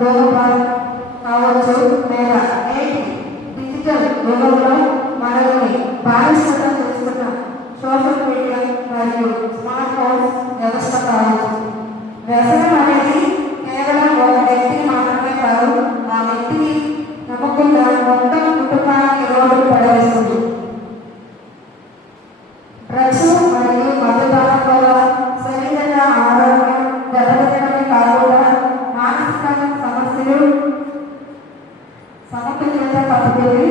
దూరం కావచ్చు లేదా నేటి డిజిటల్ యుగంలో మనల్ని బానిసగా చేస్తున్న సోషల్ మీడియా మరియు స్మార్ట్ ఫోన్స్ వ్యవస్థ కావచ్చు. వ్యసనం అనేది కేవలం ఒక వ్యక్తి మాత్రమే కాదు, ఆ వ్యక్తిని నమ్మకుండా మొత్తం కుటుంబానికి రోడ్డు పడవేస్తుంది. డ్రగ్స్ మరియు మద్యపానం వల్ల శరీర ఆరోగ్యం దెబ్బతినడమే కాకుండా మానసిక సమస్యలు సమతుల్యత తప్పుతుంది.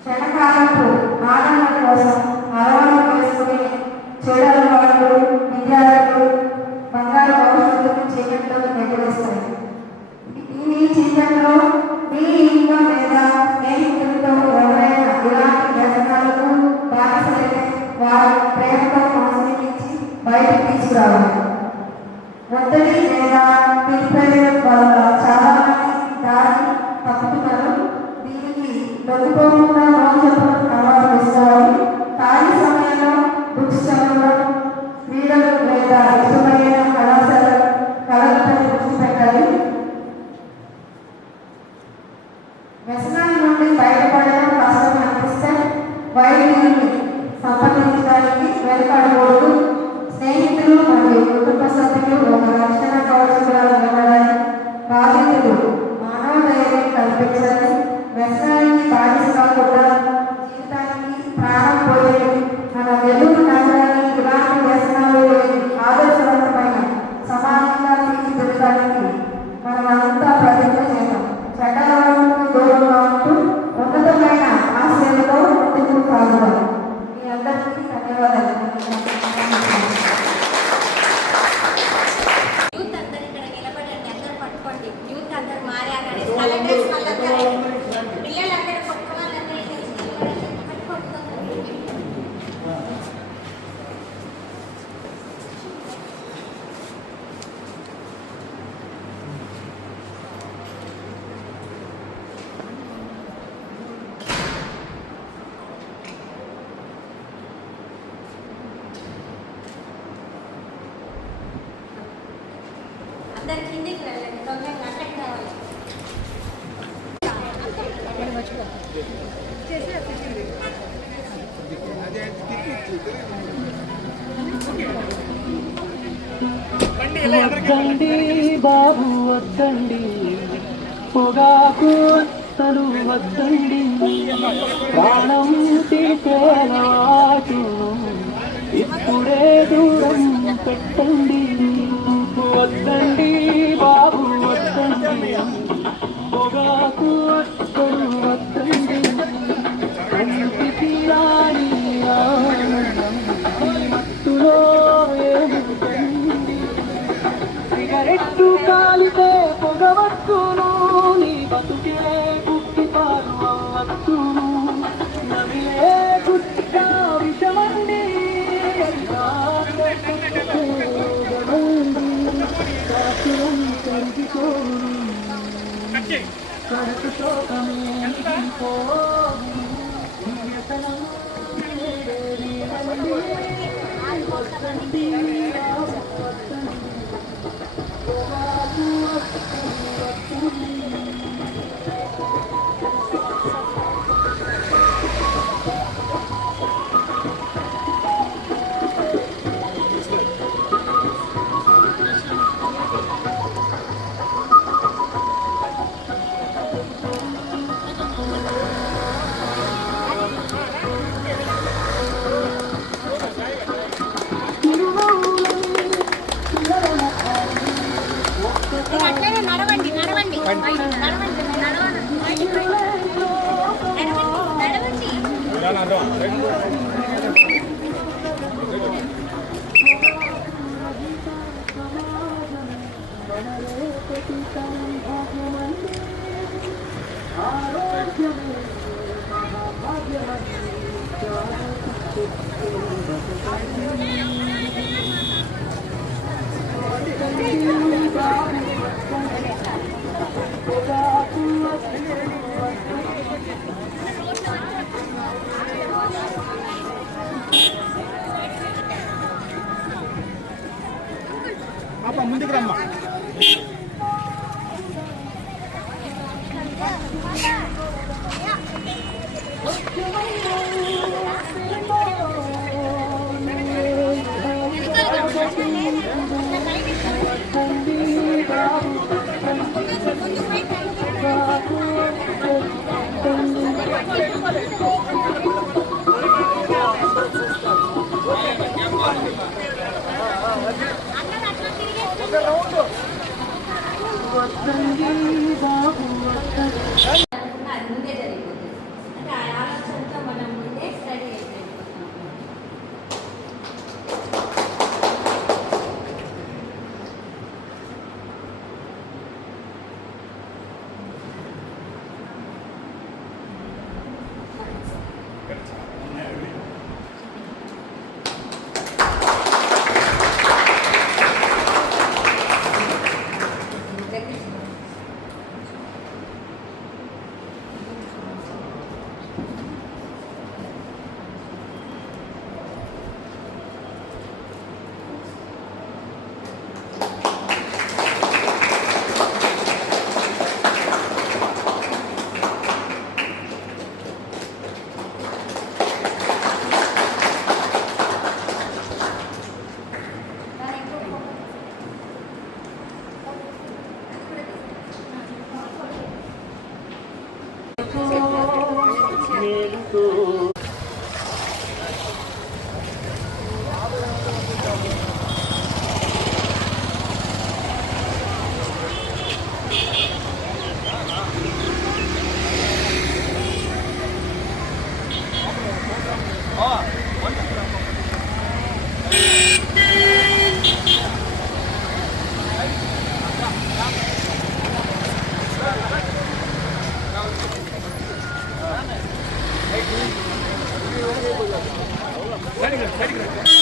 క్షణకాలపు ఆనందం కోసం అలవాటు వేసుకునే చెడు అలవాట్లు విద్యార్థులు బంగారు భవిష్యత్తును చీకట్లో నెట్టివేస్తాయి. ఈ చీకట్లో మీ ఇంట్లో లేదా స్నేహితులతో ఎవరైనా ఇలాంటి వ్యసనాలకు బానిసలైతే వారి ప్రేమతో మోసగించి బయటకు తీసుకురావాలి. ఒత్తిడి లేదా పీడిపేయడం వల్ల చాలా మంది దారి తప్పుతున్నారు. దీనికి దొరికిపోకుండా చెప్పడం అలవాటు వేసుకోవాలి. ఖాళీ సమయంలో బుక్స్ చదవడం, క్రీడలు లేదా ఇష్టమైన కళలపై దృష్టి పెట్టాలి. వ్యసనాల నుండి బయటపడడం కష్టం అనిపిస్తే వైద్యుల్ని సంప్రదించడానికి వెనుకాడకూడదు. స్నేహితులు మరియు కుటుంబ సభ్యులు ఒక రక్షణ కవచంగా నిలబడాలి. బాధితులు మనోధైర్యం కల్పించాలి. వ్యసనానికి బాధ్యత కాకుండా జీవితానికి ప్రాణం పోయేది. మన నెల్లూరు నగరాన్ని ఇలాంటి వ్యసనాలు లేని ఆదర్శవంతమైన సమాజంగా తీర్చిదిద్దడానికి మనమంతా ప్రతిజ్ఞ చేద్దాం. చెడ్డలకు దూరంగా ఉంటూ ఉన్నతమైన ఆశయాలతో ముందుకు సాగుదాం. మీ అందరికీ ధన్యవాదాలు. అందరు కిందికి వెళ్ళండి, తొందరగా అక్కడికి రావాలి. వద్దండి బాబు వద్దండి, పొగాకు అసలు వద్దండి, ప్రాణం తీసేవాటు ఇప్పుడే దూరం పెట్టండి. వద్దండి బాబు వద్దండి, పొగాకు అసలు వద్దండి, కంటికి రాని ఆనందం మత్తులో ఏముందండి. సిగరెట్టు కాలితే పొగవచ్చును, నీ బతుకే పుట్టిపాలు అవ్వచ్చును. నమిలే గుట్ట విషమండి, కడుపు శోకమే నడవండి నడవండి నడవండి నడవండి ముందుకు రమ్మా. వద్దండి బాబు వద్దండి. అది ముందే జరిగిపోతుంది. అంటే ఆ ఆలోచనతో మనం ముందే స్టడీ అయిపోయింది. మేలుకో Ready, ready, ready.